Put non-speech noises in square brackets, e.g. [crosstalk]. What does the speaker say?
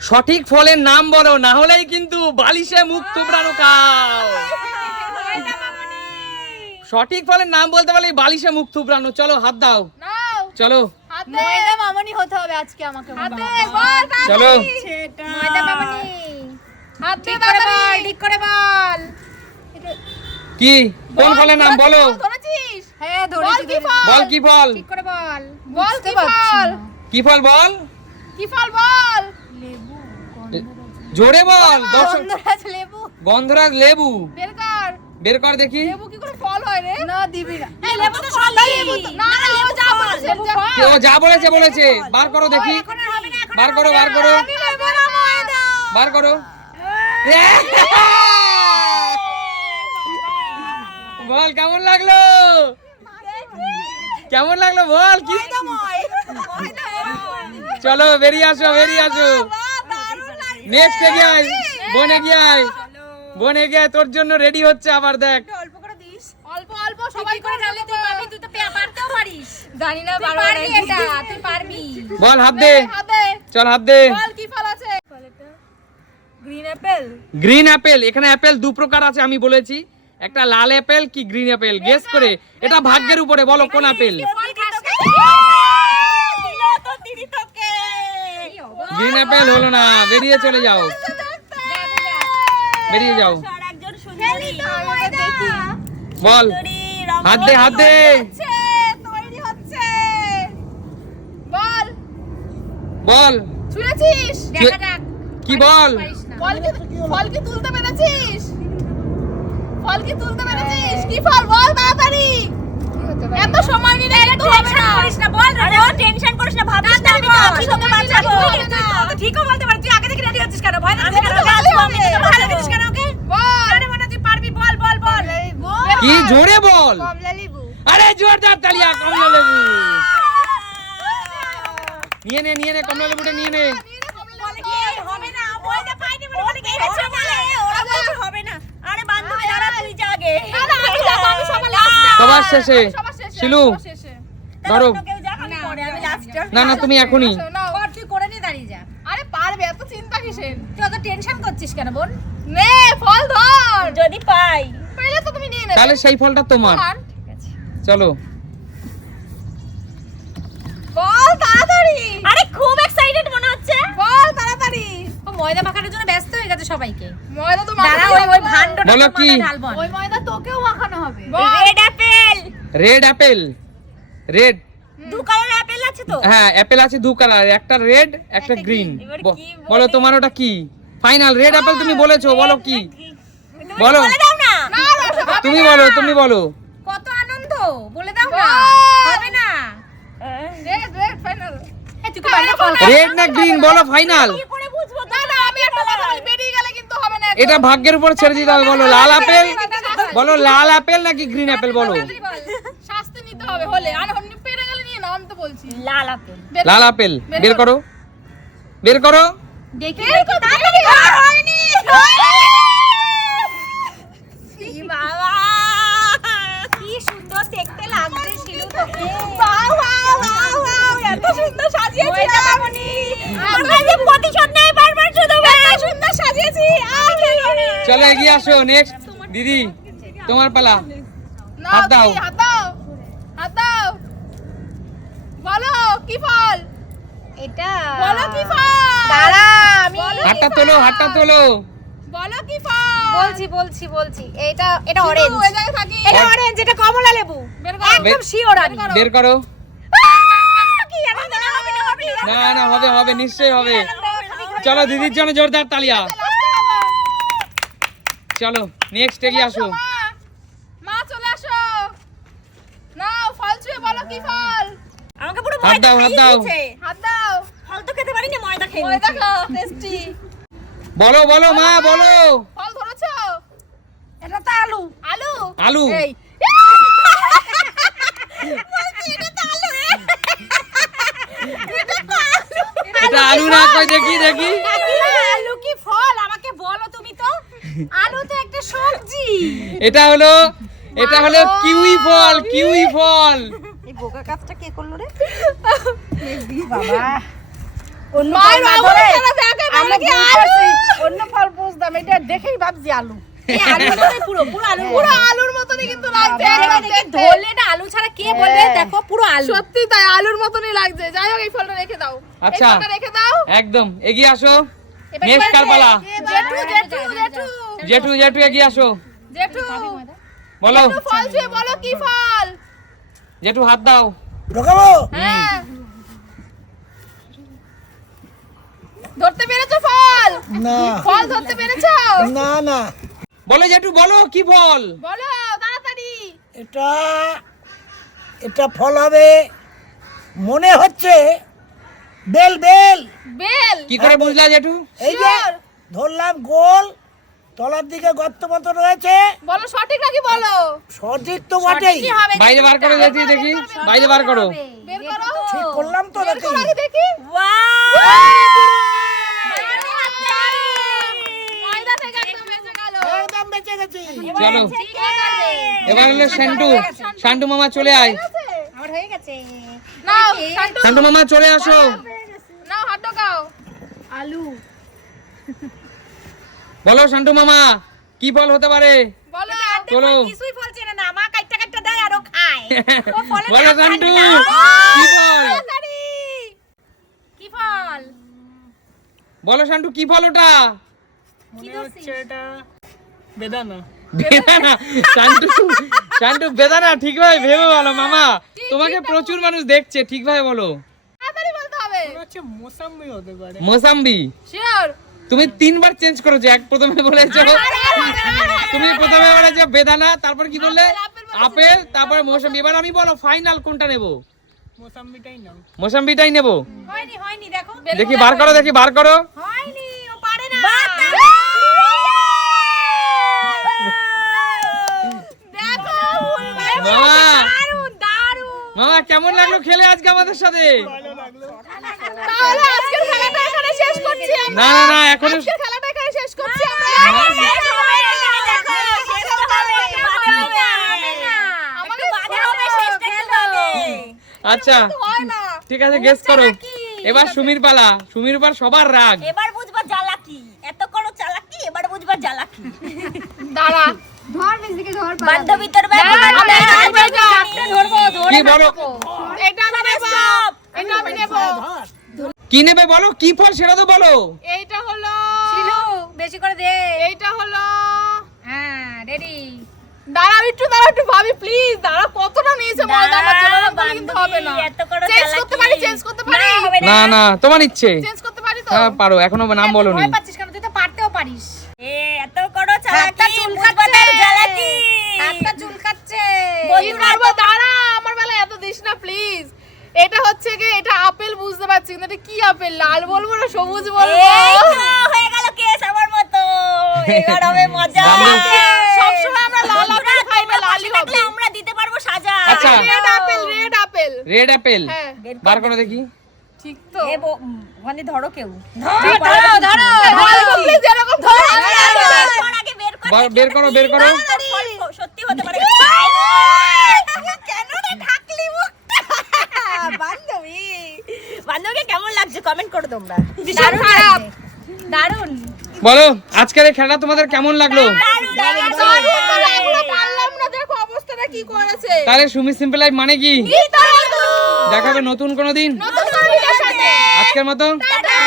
সঠিক ফলের নাম বলো না হলেই কিন্তু বালিশে মুখ থুবড়ানো খাও সঠিক ফলের নাম বলতে পারলে বালিশে মুখ থুবড়ানো। চলো হাত দাও। চলো। হাতে। ময়দা মামনি হতে হবে আজকে আমাকে চলো। ময়দা মামনি। হাতে বল ঠিক করে বল। কি? কোন ফলের নাম বলো হ্যাঁ ধরেছি কি ফল? বল কি ফল? ঠিক করে বল। বল কি ফল? কি ফল বল? কি ফল বল? জোরে বল দর্শক গন্ধরাজ লেবু। গন্ধরাজ লেবু। বের কর। বের কর দেখি। লেবু কি করে ফল হয় রে? না দিবি না। এই লেবু তো সলি লেবু না না লেবু যা বলেছে যা। ও যা বলেছে বলেছে। বার করো দেখি। বার করো বার করো। বার করো। বল কেমন লাগল? কেমন লাগল? বল কি চলো বেরিয়ে আসো বেরিয়ে আসো। নেক্সট বোন আয়। বোন আয়, তোর জন্য রেডি হচ্ছে আবার দেখ। অল্প অল্প সবাই করে ঢালে তুই পাবি তুই তো পারতেও পারিস। জানি না পারবি এটা তুই পারবি। বল হাত দে। চল হাত দে। বল কি ফল আছে? গ্রিন অ্যাপেল গ্রিন অ্যাপেল এখানে অ্যাপেল দু প্রকার আছে আমি বলেছি। একটা লাল অ্যাপেল কি গ্রিন অ্যাপেল গেস করে। এটা ভাগ্যের উপরে বলো কোন অ্যাপেল ফল খাস গ্রিন অ্যাপেল হলো না। বেরিয়ে চলে যাও। বেরিয়ে যাও। বল। হাত দে হাত দে। বল। বল ছুঁয়েছিস কি বল? ফল কি ফল কি তুলতে পেরেছিস? ফল কি তুলতে পেরেছিস? কি ফল? বল তাড়াতাড়ি। এত সময় নিলে একটু হবে না। করিস না বল। ও টেনশন করিস না ভাবিস না। আমি তো আছি তোকে বাঁচাবো হবে না। তুই তো ঠিকও বলতে পারছিস তুই আগে থেকে রেডি হচ্ছিস কেন? ভয় লাগছে কেন? তো আমি। তোকে ভালো কেন ওকে? বল। আরে মনে তুই পারবি বল বল বল। কি জোরে বল? কমলা লেবু। আরে জোরদার তালিয়া কমলা লেবু। নিয়ে নে নিয়ে নে কমলা লেবুটা নিয়ে নে। সবার শেষে। শিলু ধরো। পরে না না তুমি এখনই নাও। কর তুই করে নি দাঁড়িয়ে যা আরে পারবে এত চিন্তা কিসের তুই অত টেনশন কেন বোন? নে ফল ধর। যদি পাই। পেলে তো তুমি নিয়ে নেবে। তাহলে সেই ফলটা তোমার। চলো। বল তাড়াতাড়ি। আরে খুব এক্সাইটেড মনে হচ্ছে। বল তাড়াতাড়ি। ও ময়দা মাখানোর জন্য ব্যস্ত হয়ে গেছে সবাইকে। ময়দা তো মাখাতেই ওই হবে ওই ভান্ডটা বলো কি? ওই ময়দা তোকেও মাখানো হবে। Red apple. Red apple. Red. দু কালার অ্যাপেল আছে তো? হ্যাঁ অ্যাপেল আছে দু কালার। একটা রেড একটা গ্রিন। বলো? তোমার ওটা কি? ফাইনাল রেড অ্যাপেল তুমি বলেছ বলো কি? বলো। তুমি বলো তুমি বলো। কত আনন্দ বলে দাও না। হবে না। রেড রেড ফাইনাল রেড না গ্রিন বলো ফাইনাল কি করে বুঝব? না না আমি একটা কথা বলি বেরিয়ে গেলে কিন্তু হবে না এটা ভাগ্যের উপর ছেড়ে দিতে হবে বলো লাল আপেল বলো লাল আপেল নাকি গ্রিন আপেল বলো? শাস্তি নিতে হবে হলে। আর পেরে গেলে নিয়ে নাও আমি তো বলছি। লাল আপেল বের লাল আপেল বের করো। বের করো। দেখি বের কর, তাড়াতাড়ি কর। হয়নি বাবা কি সুন্দর দেখতে লাগছে শিলু তোকে। বাহ, বাহ, বাহ, বাহ, এত সুন্দর সাজিয়েছি প্রতিশোধ নেই বারবার শুধু সুন্দর সাজিয়েছি। খেলো না। চলো এগিয়ে আসো নেক্সট দিদি তোমার পালা। হাত দাও। হাত দাও হাত দাও বলো কি ফল? এটা বলো কি ফল? দাঁড়া আমি হাতটা তোলো? হাতটা তোলো। বলো কি ফল? বলছি বলছি বলছি। এটা এটা অরেঞ্জ ওই জায়গায় থাকি। এটা অরেঞ্জ এটা কমলা লেবু। বের করো। একদম শিওর আমি। বের করো। কি না না হবে? হবে নিশ্চয়ই হবে। চলো দিদির জন্য জোরদার তালিয়া। চলো নেক্সট এগিয়ে আসো। মা, চলে আসো। নাও ফল ছুঁয়ে বলো কি ফল? আমাকে পুরো হাত ময়দা দাও, হাত দাও। দিয়েছে। হাত দাও। ফল তো খেতে পারি না ময়দা খেয়ে ময়দা খাও টেস্টি বলো বলো মা বলো। ফল ধরেছো? এটা তো আলু। আলু? আলু। এই। এটা আলু। না কই দেখি দেখি। আলু কি ফল? আমাকে বলো তুমি তো। আলু তো একটা সবজি। এটা হলো এটা হলো কিউই ফল কিউই ফল। এই বোকা কাজটা কে করল রে? বাবা। অন্য ফল না ধরে আমরা বুঝতেছি অন্য ফল বুঝতাম এটা দেখেই ভাবছি আলু। একদম এগিয়ে আসো। জেঠু জেঠু এগিয়ে আসো। জেঠু। বলো। ফল বলো কি ফল। জেঠু হাত দাও। হ্যাঁ। ধরতে পেরেছ ফল? না। ফল ধরতে পেরেছ? না না। বলো জেঠু বলো কি ফল? বলো তাড়াতাড়ি। এটা এটা ফল হবে মনে হচ্ছে বেল বেল। বেল? কি করে বুঝলা জেঠু? এই যে ধরলাম গোল তলার দিকে গর্ত মতো রয়েছে। বলো সঠিক নাকি বলো? সঠিক তো বটেই। বাইরে বার করো দেখি দেখি। বাইরে বার করো বের করো। ঠিক করলাম তো বের নাকি করো আগে দেখি। ময়দা থেকে একদম এসে গেল একদম গেছি। চলো এবার হলো শান্টু। শান্টু মামা চলে আয়। আমার হয়ে গেছে। নাও শান্তু শান্টু। মামা চলে আসো। নাও হাত ঢোকাও আলু। বলো শান্টু মামা কি ফল হতে পারে? বলো চলো কিছুই ফল চেনে না। মা কাটটা কাটটা দেয় আরও খায়। [laughs] ও ফলের বলো শান্টু কি ফল? কি ফল? বলো শান্টু কি ফল ওটা? বেদানা। ভাবে ভেবে বলো মামা। তোমাকে প্রচুর মানুষ দেখছে ঠিক ভাবে বলো। মোসাম্বি তুমি তিনবার চেঞ্জ করেছ এক প্রথমে বলেছ। তুমি প্রথমে বলেছ বেদানা তারপর কি বললে? আপেল তারপরে মৌসুমি এবার আমি বলো ফাইনাল কোনটা নেব? মোসাম্বিটাই নেব? দেখি। বার করো দেখি বার করো। হয়নি ও পারে না দেখো মামা দারুণ দারুণ মামা কেমন লাগল খেলে আজকে আমাদের সাথে তাহলে আজকের খেলাটা এখানে শেষ করছি আমরা না না এখনও আজকের খেলাটা শেষ করছি আচ্ছা ঠিক আছে গেস করো এবার সুমির পালা সুমির উপর সবার রাগ এবার বুঝবা জ্বালাকি এত করো চালাকি এবার বুঝবা জ্বালাকি দাঁড়া ধর মিজদিকে ধর বান্ধবী তোর ব্যাপার আমি একটা একটা ধরবো কি বলো এটা আমি নেব। এটা আমি নেব। কি নেবে বলো? কি ফল সেটা তো বলো। এইটা হলো শিলু বেশি করে দে। এইটা হলো হ্যাঁ রেডি দাঁড়া আমি একটু দাঁড়া একটু ভাবি প্লিজ দাঁড়া কতটা নিয়েছে বলে কিন্তু হবে না। এত করে চেঞ্জ করতে পারি চেঞ্জ করতে পারি? না। না তোমার ইচ্ছে। চেঞ্জ করতে পারি তো? হ্যাঁ পারো এখনও নাম বলোনি। ভয় পাচ্ছিস কেন তুই তো পারতেও পারিস এ এত করো চালাকি বুঝবা তার জ্বালাকি হাতটা চুলকাচ্ছে কি করব দাঁড়া আমার বেলা এত দিস না প্লিজ এটা হচ্ছে কি এটা আপেল বুঝতে পারছি কিন্তু এটা কি আপেল? লাল বলব না সবুজ বলব? হয়ে গেল কেস আমার মতো। এবার হবে মজা। সবসময় আমরা লাল আপেল খাই না লালই হবে। আমরা দিতে পারব সাজা। আচ্ছা। Red apple red apple. Red apple. হ্যাঁ। বার করো দেখি। ঠিক তো। এ ওখানে ধরো কেউ। ধরো ধরো প্লিজ এরকম ধরো ধর। আগে বের কর বের করো বের করো। সত্যি হতে পারে কেন রে ঢাকলি মুখটা বান্ধবী বান্ধবীকে কেমন লাগছে? কমেন্ট করো তোমরা। ভীষণ খারাপ। দারুণ। বলো আজকের এই খেলাটা তোমাদের কেমন লাগল? এখনও পারলাম না দেখো অবস্থাটা কি করেছে। তাহলে সুমি সিম্পল লাইফ মানে কি? দেখাবে নতুন কোনো দিন? আজকের মতো। টাটা।